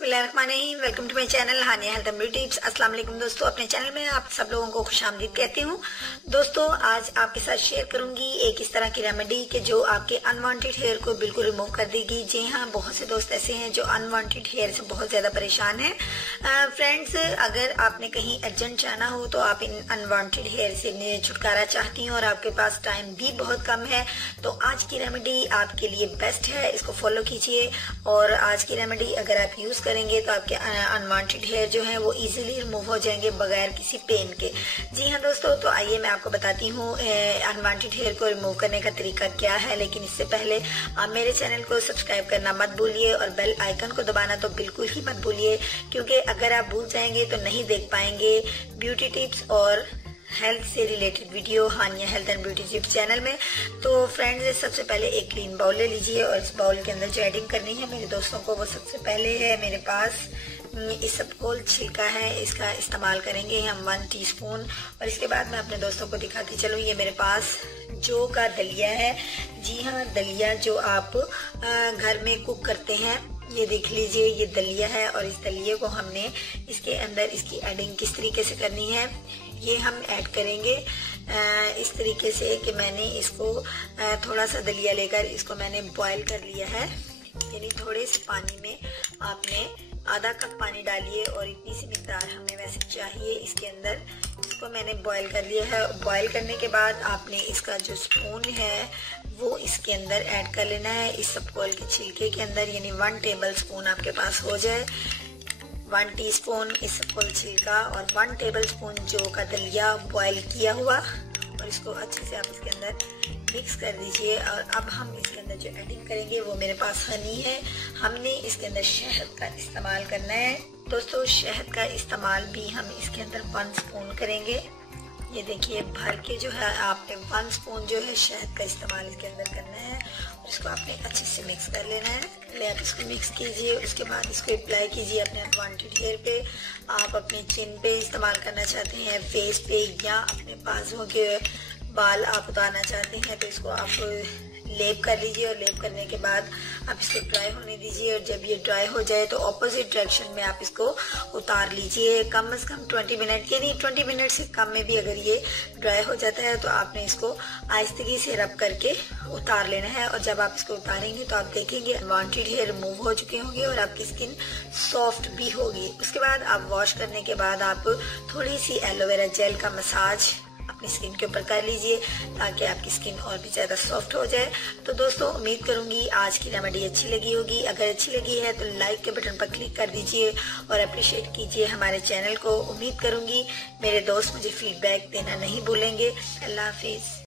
बिस्मिल्लाहिर्रहमानिर्रहीम। Welcome to my channel Hania health and beauty tips. अस्सलाम वालेकुम दोस्तों, अपने चैनल में आप सब लोगों को खुशामदीद कहती हूँ। दोस्तों आज आपके साथ शेयर करूंगी एक इस तरह की रेमेडी कि जो आपके अनवांटेड हेयर को बिल्कुल रिमूव कर देगी। जी हाँ, बहुत से दोस्त ऐसे हैं जो अनवांटेड हेयर से बहुत ज्यादा परेशान हैं। फ्रेंड्स, अगर आपने कहीं अर्जेंट जाना हो तो आप इन अनवांटेड हेयर से छुटकारा चाहती हैं और आपके पास टाइम भी बहुत कम है, तो आज की रेमेडी आपके लिए बेस्ट है। इसको फॉलो कीजिए और आज की रेमेडी अगर आप यूज करेंगे तो आपके अनवांटेड हेयर जो है वो इजीली रिमूव हो जाएंगे बगैर किसी पेन के। जी हाँ दोस्तों, तो आइए मैं आपको बताती हूँ अनवांटेड हेयर को रिमूव करने का तरीका क्या है। लेकिन इससे पहले आप मेरे चैनल को सब्सक्राइब करना मत भूलिए और बेल आइकन को दबाना तो बिल्कुल ही मत भूलिए, क्योंकि अगर आप भूल जाएंगे तो नहीं देख पाएंगे ब्यूटी टिप्स और हेल्थ से related video Hania health and beauty tips channel में। तो फ्रेंड्स, सबसे पहले एक क्लीन बाउल ले लीजिए और इस बाउल के अंदर जो एडिंग करनी है मेरे दोस्तों को, वो सबसे पहले है मेरे पास इसबगोल छिलका है, इसका इस्तेमाल करेंगे हम 1 टीस्पून। और इसके बाद मैं अपने दोस्तों को दिखाती चलूँ, ये मेरे पास जौ का दलिया है। जी हाँ, दलिया जो आप घर में कुक करते हैं, ये देख लीजिए, ये दलिया है। और इस दलिये को हमने इसके अंदर इसकी एडिंग किस तरीके से करनी है ये हम ऐड करेंगे इस तरीके से कि मैंने इसको थोड़ा सा दलिया लेकर इसको मैंने बॉईल कर लिया है। यानी थोड़े से पानी में आपने आधा कप पानी डालिए और इतनी सी मिकदार हमें वैसे चाहिए इसके अंदर। इसको मैंने बॉईल कर लिया है। बॉईल करने के बाद आपने इसका जो स्पून है वो इसके अंदर ऐड कर लेना है इस सबगोल के छिलके के अंदर। यानी 1 टेबल स्पून आपके पास हो जाए, 1 टीस्पून इसबगोल छिलका और 1 टेबल स्पून जौ का दलिया बॉईल किया हुआ। और इसको अच्छे से आप इसके अंदर मिक्स कर दीजिए। और अब हम इसके अंदर जो एडिंग करेंगे वो मेरे पास हनी है। हमने इसके अंदर शहद का इस्तेमाल करना है। दोस्तों, शहद का इस्तेमाल भी हम इसके अंदर 1 स्पून करेंगे। ये देखिए, भर के जो है आपने 1 स्पून जो है शहद का इस्तेमाल इसके अंदर करना है और इसको आपने अच्छे से मिक्स कर लेना है। पहले आप इसको मिक्स कीजिए, उसके बाद इसको अप्लाई कीजिए अपने अनवांटेड हेयर पे। आप अपने चिन पे इस्तेमाल करना चाहते हैं, फेस पे, या अपने बाजुओं के बाल आप उतारना चाहते हैं तो इसको आप लेप कर लीजिए। और लेप करने के बाद आप इसको ड्राई होने दीजिए। और जब ये ड्राई हो जाए तो ऑपोजिट डायरेक्शन में आप इसको उतार लीजिए। कम से कम 20 मिनट, यानी 20 मिनट से कम में भी अगर ये ड्राई हो जाता है तो आपने इसको आहिस्तगी से रब करके उतार लेना है। और जब आप इसको उतारेंगे तो आप देखेंगे अनवांटेड हेयर रिमूव हो चुके होंगे और आपकी स्किन सॉफ्ट भी होगी। उसके बाद आप वॉश करने के बाद आप थोड़ी सी एलोवेरा जेल का मसाज अपनी स्किन के ऊपर कर लीजिए ताकि आपकी स्किन और भी ज्यादा सॉफ्ट हो जाए। तो दोस्तों, उम्मीद करूंगी आज की रेमेडी अच्छी लगी होगी। अगर अच्छी लगी है तो लाइक के बटन पर क्लिक कर दीजिए और अप्रिशिएट कीजिए हमारे चैनल को। उम्मीद करूंगी मेरे दोस्त मुझे फीडबैक देना नहीं भूलेंगे। अल्लाह हाफिज।